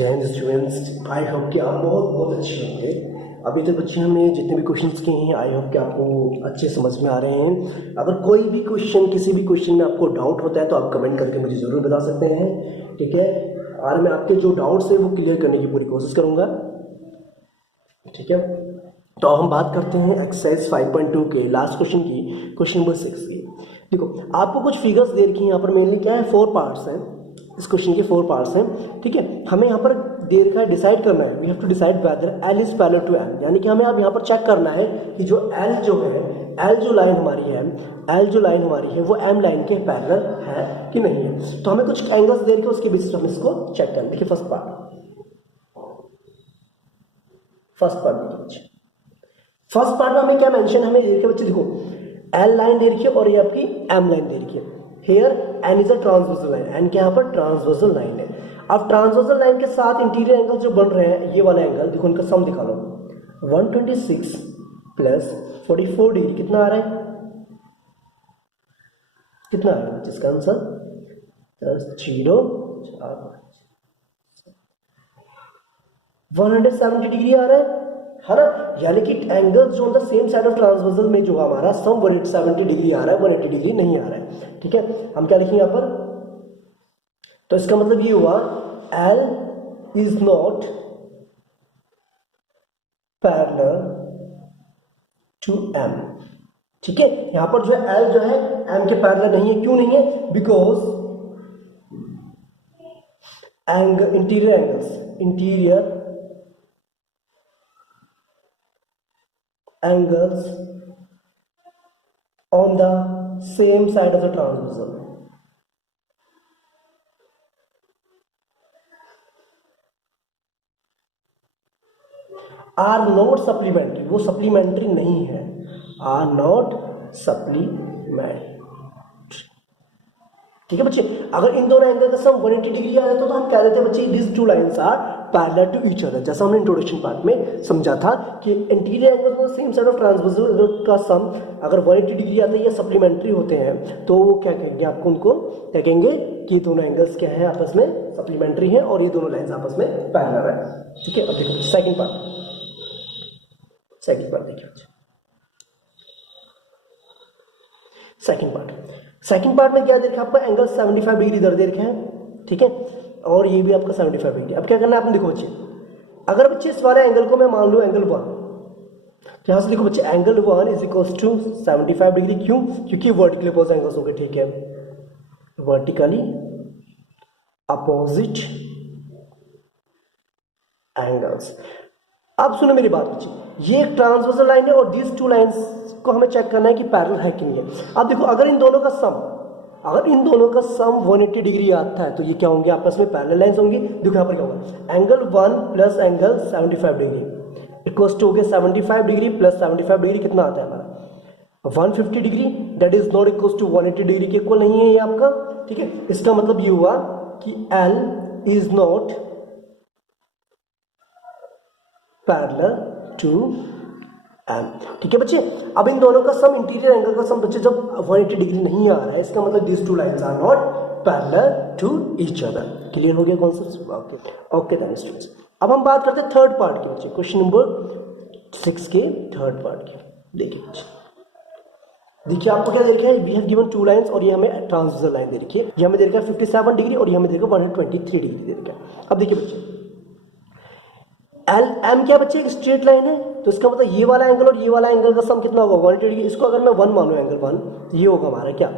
जय स्टूडेंट्स, आई होप कि आप बहुत बहुत अच्छे होंगे। अभी तक बच्चे हमने जितने भी क्वेश्चंस किए हैं, आई होप कि आपको अच्छे समझ में आ रहे हैं। अगर कोई भी क्वेश्चन, किसी भी क्वेश्चन में आपको डाउट होता है तो आप कमेंट करके मुझे ज़रूर बता सकते हैं, ठीक है। और मैं आपके जो डाउट्स हैं वो क्लियर करने की पूरी कोशिश करूँगा, ठीक है। तो अब हम बात करते हैं एक्सरसाइज 5.2 के लास्ट क्वेश्चन की, क्वेश्चन नंबर 6 की। देखो, आपको कुछ फिगर्स दे रखी हैं यहाँ पर, मेनली क्या है, 4 पार्ट्स हैं। इस क्वेश्चन के 4 पार्ट्स हैं, ठीक है। हमें यहाँ पर दे रखा है, डिसाइड करना है, we have to decide whether L is parallel to M, यानी कि हमें अब यहाँ पर चेक करना है कि जो एल जो है, एल जो लाइन हमारी है, एल जो लाइन हमारी है वो एम लाइन के पैरेलल है कि नहीं है। तो हमें कुछ एंगल्स दे रखे, उसके बेसिस पर हम इसको चेक करना है। देखिए फर्स्ट पार्ट देखिए, फर्स्ट पार्ट में हमें क्या मेंशन हमें दे रखी है बच्चे, देखो एल लाइन दे रखी है और ये आपकी एम लाइन दे रखी है। Here N is a transversal line, N के यहाँ पर ट्रांसवर्सल लाइन है। अब ट्रांसवर्सल लाइन के साथ इंटीरियर एंगल जो बन रहे हैं, ये वाला एंगल देखो, इनका सम दिखा लो, 126 प्लस 44 डिग्री कितना आ रहा है, कितना आ रहा है जिसका आंसर 170 डिग्री आ रहा है ना। यानी कि एंगल जो on the same side of transversal में जो हमारा सम 170 डिग्री आ रहा है, 180 डिग्री नहीं आ रहा है, ठीक है। हम क्या लिखेंगे यहाँ पर, तो इसका मतलब ये हुआ L is not parallel to M, ठीक है। यहां पर जो है L जो है M के पैरेलल नहीं है। क्यों नहीं है? Because interior angles on the same side of the transversal are not supplementary, वो सप्लीमेंट्री नहीं है, are not supplementary, ठीक है बच्चे। अगर इन दोनों एंगल का सम 180 डिग्री आ जाता तो हम कह देते हैं बच्चे this two lines are parallel to each other. जैसा हमने इंट्रोडक्शन पार्ट में समझा था कि इंटीरियर एंगल को सेम साइड ऑफ ट्रांसवर्सल का सम अगर 180 डिग्री आता है या सप्लीमेंट्री होते हैं तो वो क्या कहेंगे, आपको उनको क्या कहेंगे कि दोनों एंगल्स क्या है, आपस में सप्लीमेंट्री है और ये दोनों लाइंस आपस में पैरेलल है, ठीक है। अब देखो सेकंड पार्ट देखिए, सेकंड पार्ट में क्या दे रखा है आपका, एंगल 75 डिग्री इधर दे रखे हैं, ठीक है, और ये भी आपका 75 डिग्री। अब क्या करना है आपने, देखो बच्चे, अगर बच्चे इस वाले एंगल को मैं मान लूं एंगल 1, तो यहां से देखो बच्चे angle 1 is equal to 75 degree. क्यों? क्योंकि वर्टिकली अपोजिट एंगल्स हो गए, ठीक है, वर्टिकली अपोजिट एंगल्स। अब सुनो मेरी बात बच्चे, ये एक ट्रांसवर्सल लाइन है और दिस टू लाइंस को हमें चेक करना है कि पैरेलल है कि नहीं है। अब देखो, अगर इन दोनों का सम 180 डिग्री आता है तो ये क्या होंगे, आपस में पैरेलल लाइंस होंगी। देखो यहाँ पर क्या होगा, angle 1 plus angle 75 degree equals to हो गया 75 डिग्री प्लस 75 डिग्री कितना आता है हमारा 150 degree, that is not equals to 180 degree के इक्वल नहीं है ये आपका, ठीक है। इसका मतलब ये हुआ कि L is not parallel to M, ठीक है बच्चे। अब इन दोनों का सम, इंटीरियर एंगल का सम बच्चे जब 180 डिग्री नहीं आ रहा है, इसका मतलब this two lines are not parallel to each other. Clear हो गया कॉन्सेप्ट? ओके देन स्टूडेंट्स, अब हम बात करते हैं थर्ड पार्ट के बच्चे, क्वेश्चन नंबर 6 के थर्ड पार्ट के। देखिए देखिए आपको क्या दे रखा है, we have given two lines और ये हमें ट्रांसवर्सल लाइन दे रखी है। ये हमें दे रखा है 57 डिग्री और ये हमें दे रखा है 123 डिग्री दे रखा है। अब देखिए बच्चे, एम क्या बच्चे, एक स्ट्रेट लाइन है, तो इसका मतलब ये वाला एंगल और ये वाला एंगल का सम कितना होगा 180 डिग्री। इसको अगर मैं 1 मानूं एंगल 1, तो ये होगा हमारा क्या,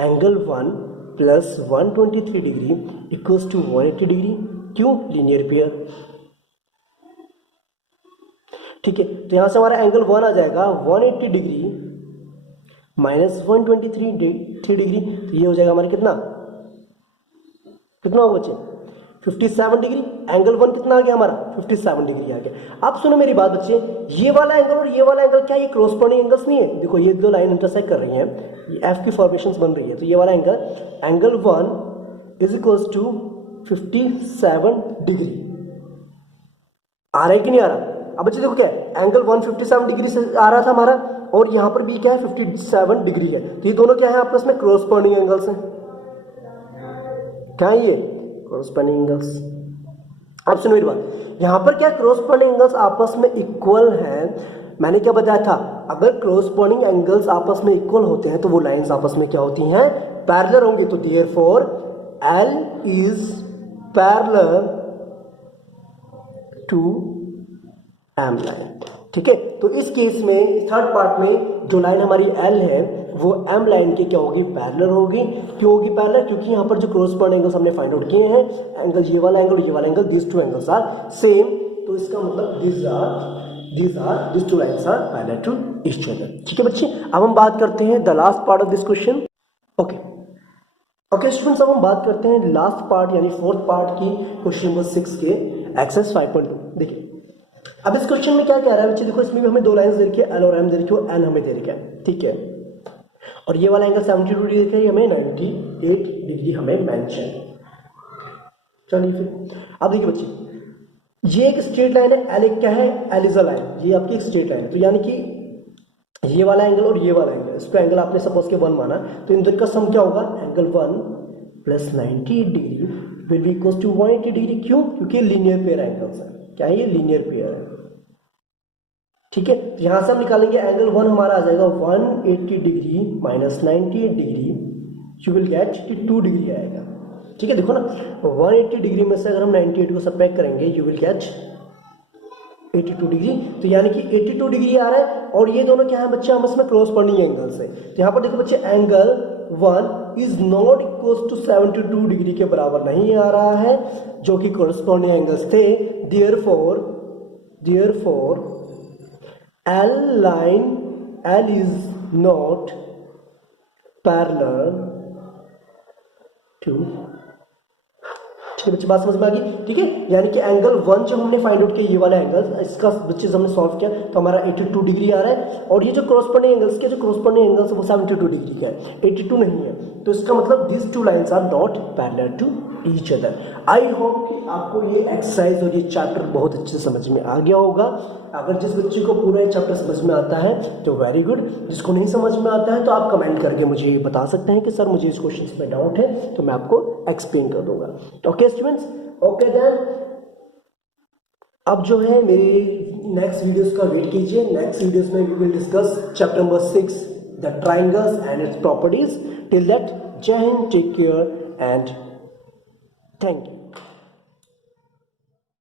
angle 1 plus 123 degree equals to 180 degree. क्यों? लीनियर पेयर, ठीक है। तो यहां से हमारा एंगल 1 आ जाएगा 180 डिग्री माइनस 123 डिग्री, तो ये हो जाएगा हमारे कितना होगा बच्चे 57 डिग्री। एंगल 1 कितना आ गया हमारा 57 डिग्री आ गया। अब सुनो मेरी बात बच्चे, ये वाला एंगल और ये वाला एंगल क्या ये क्रॉसपोंडिंग एंगल्स नहीं है? देखो ये दो लाइन इंटरसेक्ट कर रही हैं, ये एफ की फॉर्मेशंस बन रही है, तो ये वाला angle 1 is equals to 57 degree आ रहा है कि नहीं आ रहा? अब बच्चे देखो क्या है, एंगल 157 डिग्री से आ रहा था हमारा और यहां पर भी क्या है 57 डिग्री है, तो ये दोनों क्या है आपस में क्रॉसपोंडिंग एंगल्स हैं। क्या है ये? Corresponding angles. अब सुनो मेरी बात, यहाँ पर क्या क्रॉसपोंडिंग एंगल्स आपस में इक्वल हैं। मैंने क्या बताया था, अगर क्रॉसपोंडिंग एंगल्स आपस में इक्वल होते हैं तो वो लाइंस आपस में क्या होती हैं, पैरेलल होंगी। तो therefore L is parallel to M line. ठीक है, तो इस केस में थर्ड पार्ट में जो लाइन हमारी L है वो M लाइन के क्या होगी, पैरेलल होगी। क्यों होगी पैरेलल, क्योंकि यहाँ पर जो क्रॉसपोंडिंग एंगल्स हमने फाइंड आउट किए हैं, एंगल ये वाला एंगल, ये वाला angle, this two angles are same. तो इसका मतलब this two lines are parallel to each other. ठीक है बच्चे, अब हम बात करते हैं the last part of this question. Okay students, अब हम बात करते हैं लास्ट पार्ट यानी फोर्थ पार्ट की क्वेश्चन नंबर 6 के एक्सरसाइज 5.2। देखिए अब इस क्वेश्चन में क्या कह रहा है बच्चे, देखो इसमें भी हमें दो लाइंस दे रखी है, L और M दे रखी है, N हमें दे रखा है। ठीक है, और ये वाला एंगल 72 डिग्री दिख रहा है, हमें 98 डिग्री हमें मेंशन। चलिए फिर अब देखिए बच्चे, ये एक स्ट्रेट लाइन है, L एक क्या है, L इज अ लाइन, ये आपकी एक स्ट्रेट लाइन है। तो यानी कि ये वाला एंगल और ये वाला एंगल, इसको एंगल आपने सपोज के 1 माना, तो इन दोनों का सम क्या होगा, angle 1 plus 90 degree will be equal to 180 degree. क्यों, क्योंकि लीनियर पेयर एंगल्स है। क्या है ये, लीनियर पेयर है। ठीक है, तो यहां से हम निकालेंगे एंगल 1 हमारा आ जाएगा 180 degree minus 98 degree, you will get 2 degree आएगा। ठीक है, देखो ना 180 डिग्री में से अगर हम 98 को सबट्रैक्ट करेंगे यू विल गेट 82 डिग्री। तो यानी कि 82 डिग्री आ रहा है, और ये दोनों क्या है बच्चे, हम इसमें क्रॉसपोंडिंग एंगल्स है। तो यहाँ पर देखो बच्चे, angle 1 is not equal to 72 degree के बराबर नहीं आ रहा है, जो कि क्रॉसपोंडिंग एंगल्स थे। Therefore L is not parallel to। ठीक है बच्चे, बात समझ में आ गई। ठीक है, यानी कि एंगल 1 जो हमने फाइंड आउट किया, ये वाला एंगल, इसका बच्चे हमने सॉल्व किया तो हमारा 82 डिग्री आ रहा है, और ये जो क्रॉसपोंडिंग एंगल्स के जो क्रॉसपोंडिंग एंगल्स है वो 72 डिग्री का है, 82 नहीं है। तो इसका मतलब this two lines are not parallel to each other. I hope कि आपको ये एक्सरसाइज और ये चैप्टर बहुत अच्छे से समझ में आ गया होगा। अगर जिस बच्चे को पूरा ये चैप्टर समझ में आता है तो वेरी गुड, जिसको नहीं समझ में आता है तो आप कमेंट करके मुझे बता सकते हैं कि सर मुझे इस क्वेश्चन में डाउट है, तो मैं आपको एक्सप्लेन कर दूंगा। ओके स्टूडेंट्स, ओके देन अब जो है मेरी नेक्स्ट वीडियोस का वेट कीजिए। नेक्स्ट वीडियोस में we will discuss chapter number 6 the triangles and its properties. Till that, Jai Hind, take care and thank you.